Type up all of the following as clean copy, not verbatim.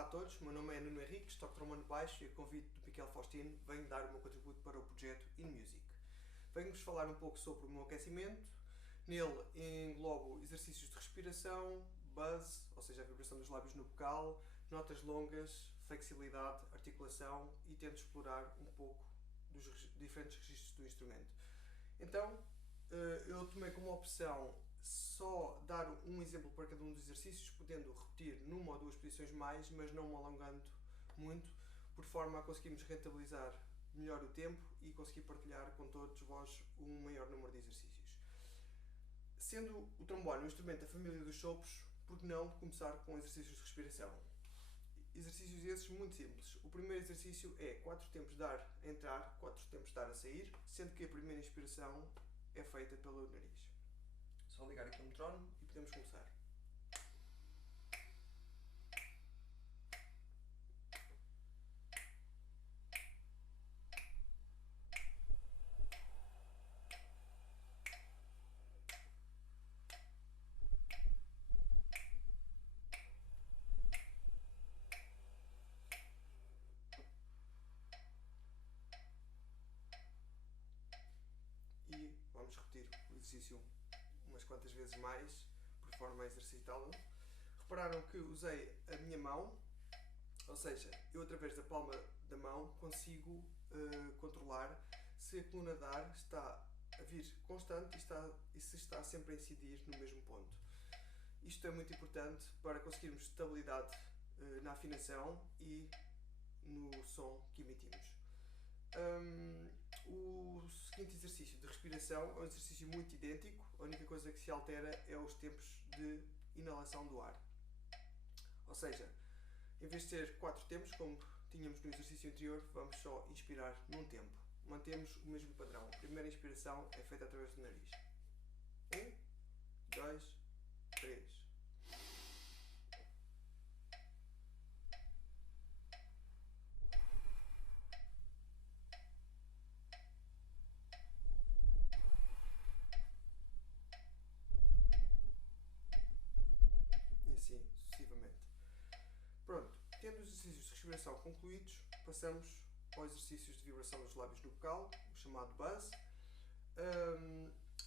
Olá a todos, meu nome é Nuno Henriques, toco trombone baixo e a convite do Miquel Faustino venho dar o meu contributo para o projeto InMusic. Venho-vos falar um pouco sobre o meu aquecimento. Nele englobo exercícios de respiração, buzz, ou seja, a vibração dos lábios no vocal, notas longas, flexibilidade, articulação e tento explorar um pouco dos diferentes registros do instrumento. Então, eu tomei como opção só dar um exemplo para cada um dos exercícios, podendo repetir numa ou duas posições mais, mas não me alongando muito, por forma a conseguirmos rentabilizar melhor o tempo e conseguir partilhar com todos vós um maior número de exercícios. Sendo o trombone um instrumento da família dos sopros, por que não começar com exercícios de respiração? Exercícios esses muito simples. O primeiro exercício é 4 tempos de ar a entrar, 4 tempos de ar a sair, sendo que a primeira inspiração é feita pelo nariz. Só ligar aqui o metrónomo e podemos começar. E vamos repetir o exercício umas quantas vezes mais, por forma a exercitá-lo. Repararam que usei a minha mão, ou seja, eu através da palma da mão consigo controlar se a coluna de ar está a vir constante e se está sempre a incidir no mesmo ponto. Isto é muito importante para conseguirmos estabilidade na afinação e no som que emitimos. O seguinte exercício de respiração é um exercício muito idêntico, a única coisa que se altera é os tempos de inalação do ar. Ou seja, em vez de ser 4 tempos, como tínhamos no exercício anterior, vamos só inspirar num tempo. Mantemos o mesmo padrão. A primeira inspiração é feita através do nariz. 1, 2, 3. E assim sucessivamente. Pronto, tendo os exercícios de respiração concluídos, passamos aos exercícios de vibração dos lábios no vocal, o chamado buzz.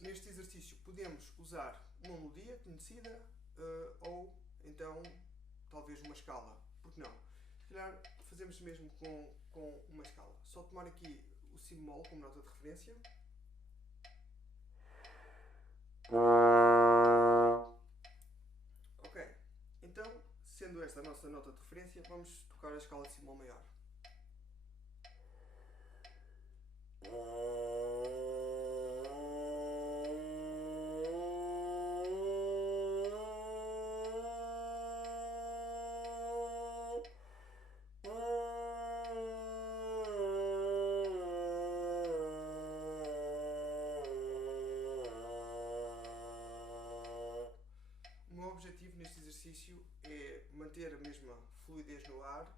Neste exercício podemos usar uma melodia conhecida ou então talvez uma escala. Por que não? Se calhar fazemos mesmo com uma escala. Só tomar aqui o si bemol como nota de referência. Ok, então sendo esta a nossa nota de referência, vamos tocar a escala de si bemol maior. O meu objetivo neste exercício é manter a mesma fluidez no ar,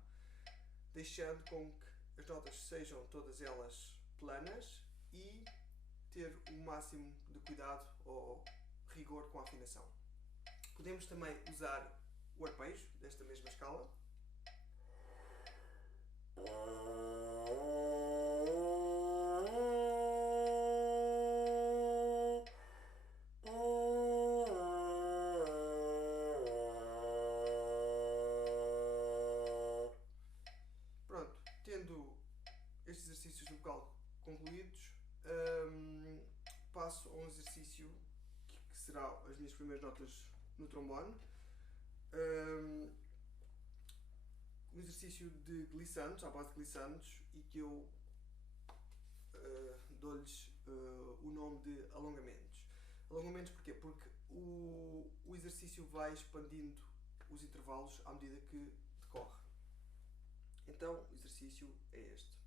deixando com que as notas sejam todas elas planas e ter o máximo de cuidado ou rigor com a afinação. Podemos também usar o arpejo desta mesma escala. Pronto, tendo estes exercícios do vocal concluídos, passo a um exercício que será as minhas primeiras notas no trombone. Um exercício de glissandos, à base de glissandos, e que eu dou-lhes o nome de alongamentos. Alongamentos porquê? Porque o exercício vai expandindo os intervalos à medida que decorre. Então, o exercício é este.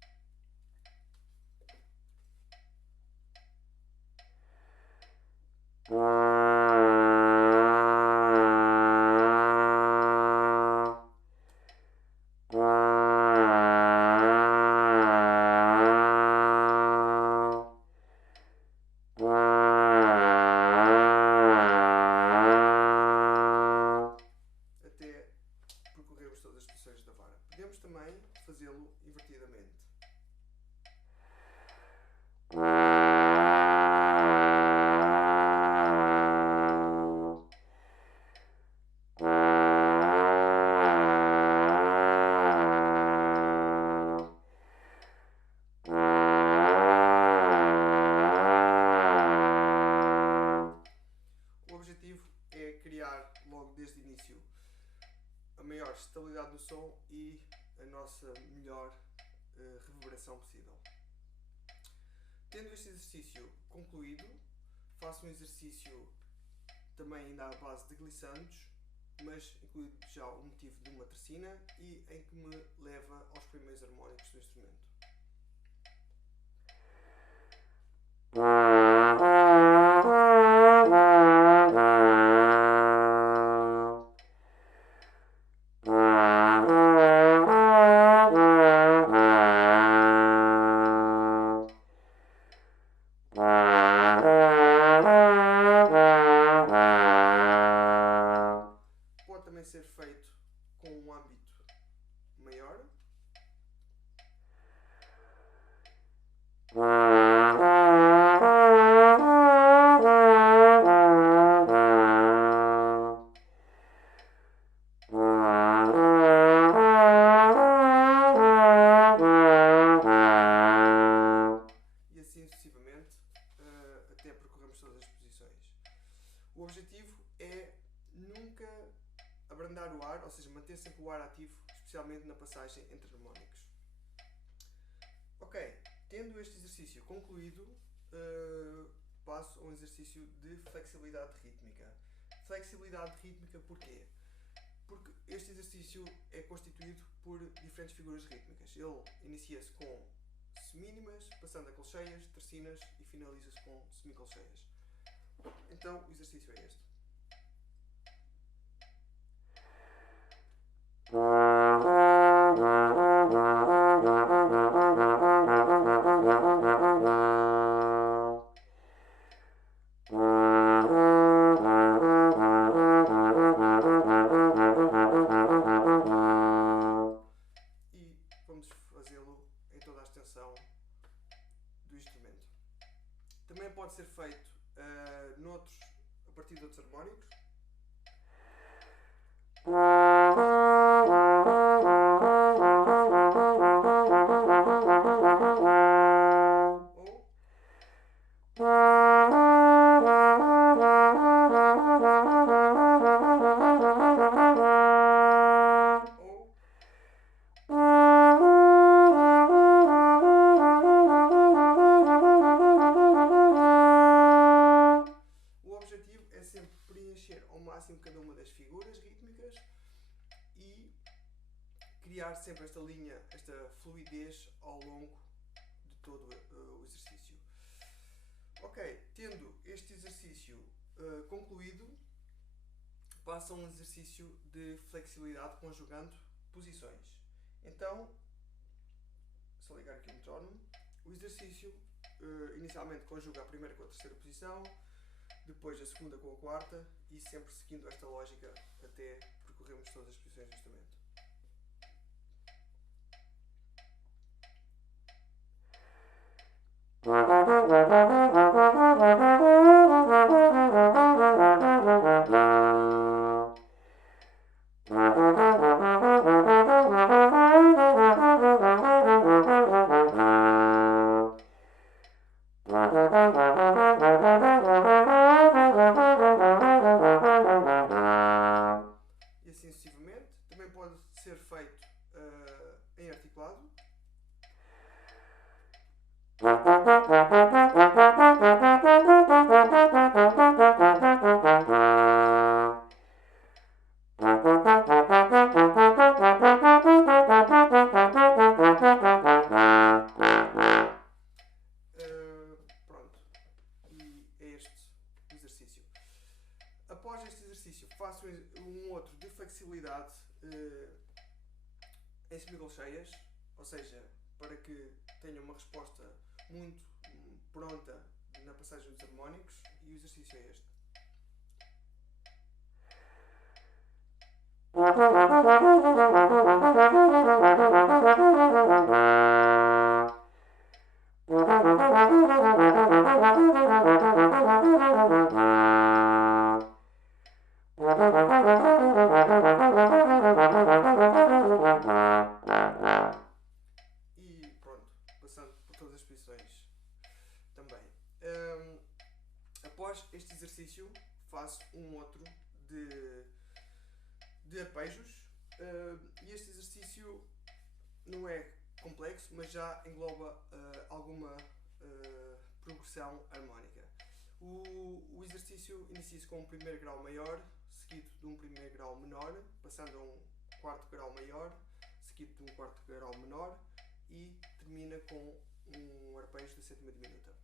Até percorrer percorremos todas as posições da vara. Podemos também fazê-lo invertidamente. O objetivo é criar logo desde o início a maior estabilidade do som e a nossa melhor reverberação possível. Tendo este exercício concluído, faço um exercício também ainda à base de glissandos, mas incluído já o motivo de uma tercina e em que me leva aos primeiros harmónicos do instrumento. Pode também ser feito com um âmbito maior. E assim sucessivamente, até percorremos todas as posições. O objetivo é nunca abrandar o ar, ou seja, manter sempre o ar ativo, especialmente na passagem entre harmónicos. Ok, tendo este exercício concluído, passo a um exercício de flexibilidade rítmica. Flexibilidade rítmica porquê? Porque este exercício é constituído por diferentes figuras rítmicas. Ele inicia-se com semínimas, passando a colcheias, tercinas e finaliza-se com semicolcheias. Então o exercício é este. E vamos fazê-lo em toda a extensão do instrumento. Também pode ser feito a partir de outros harmónicos. O objetivo é sempre preencher ao máximo cada uma das figuras rítmicas e criar sempre esta linha, esta fluidez ao longo de todo o exercício. Ok, tendo este exercício concluído, passa a um exercício de flexibilidade conjugando posições. Então, só ligar aqui o metrónomo, o exercício inicialmente conjuga a primeira com a terceira posição, depois a segunda com a quarta e sempre seguindo esta lógica até percorrermos todas as posições do instrumento. E assim sucessivamente. Também pode ser feito em articulado. Pronto. E é este o exercício. Após este exercício, faço um outro de flexibilidade em semicolcheias, ou seja, para que tenha uma resposta muito pronta na passagem dos harmónicos, e o exercício é este. E pronto, passando por todas as posições também. Após este exercício, faço um outro de arpejos. E este exercício não é complexo, mas já engloba alguma progressão harmónica. O exercício inicia-se com um primeiro grau maior, seguido de um primeiro grau menor, passando a um quarto grau maior, seguido de um quarto grau menor e termina com um arpejo da sétima diminuta.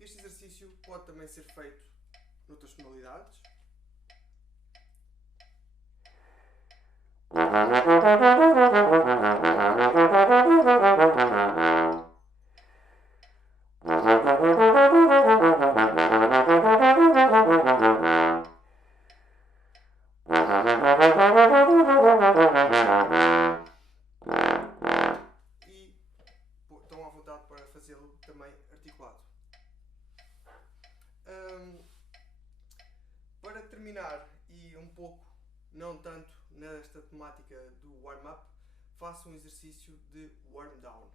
Este exercício pode também ser feito noutras tonalidades. E estão à vontade para fazê-lo também articulado. Para terminar, e um pouco, não tanto nesta temática do warm-up, faço um exercício de warm-down.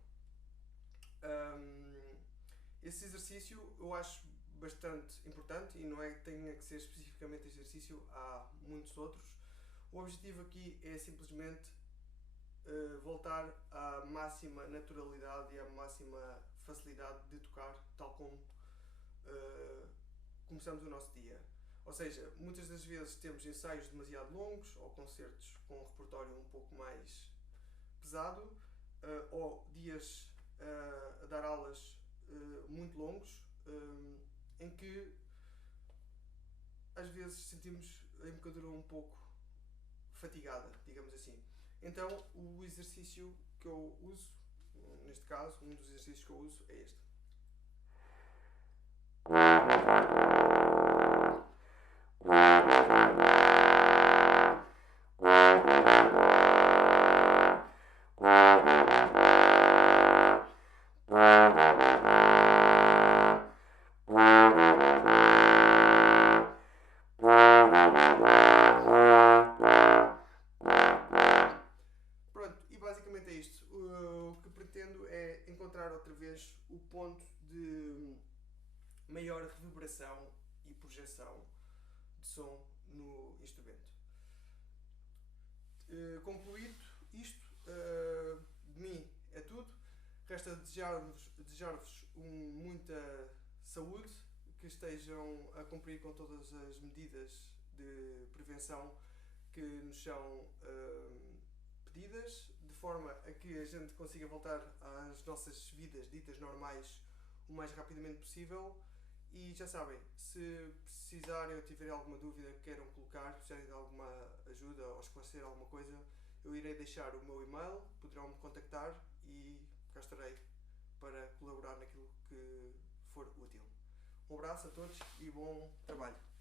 Esse exercício eu acho bastante importante e não é que tenha que ser especificamente este exercício, há muitos outros. O objetivo aqui é simplesmente voltar à máxima naturalidade e à máxima facilidade de tocar, tal como começamos o nosso dia. Ou seja, muitas das vezes temos ensaios demasiado longos ou concertos com um repertório um pouco mais pesado ou dias a dar aulas muito longos em que às vezes sentimos a embocadura um pouco fatigada, digamos assim. Então o exercício que eu uso, neste caso, um dos exercícios que eu uso é este. Pronto, e basicamente é isto. O que pretendo é encontrar outra vez o ponto de maior reverberação e projeção de som no instrumento. Concluído isto, de mim é tudo. Resta desejar-vos muita saúde, que estejam a cumprir com todas as medidas de prevenção que nos são pedidas, de forma a que a gente consiga voltar às nossas vidas ditas normais o mais rapidamente possível. E já sabem, se precisarem ou tiverem alguma dúvida que queiram colocar, precisarem de alguma ajuda ou esclarecer alguma coisa, eu irei deixar o meu e-mail, poderão me contactar e cá estarei para colaborar naquilo que for útil. Um abraço a todos e bom trabalho.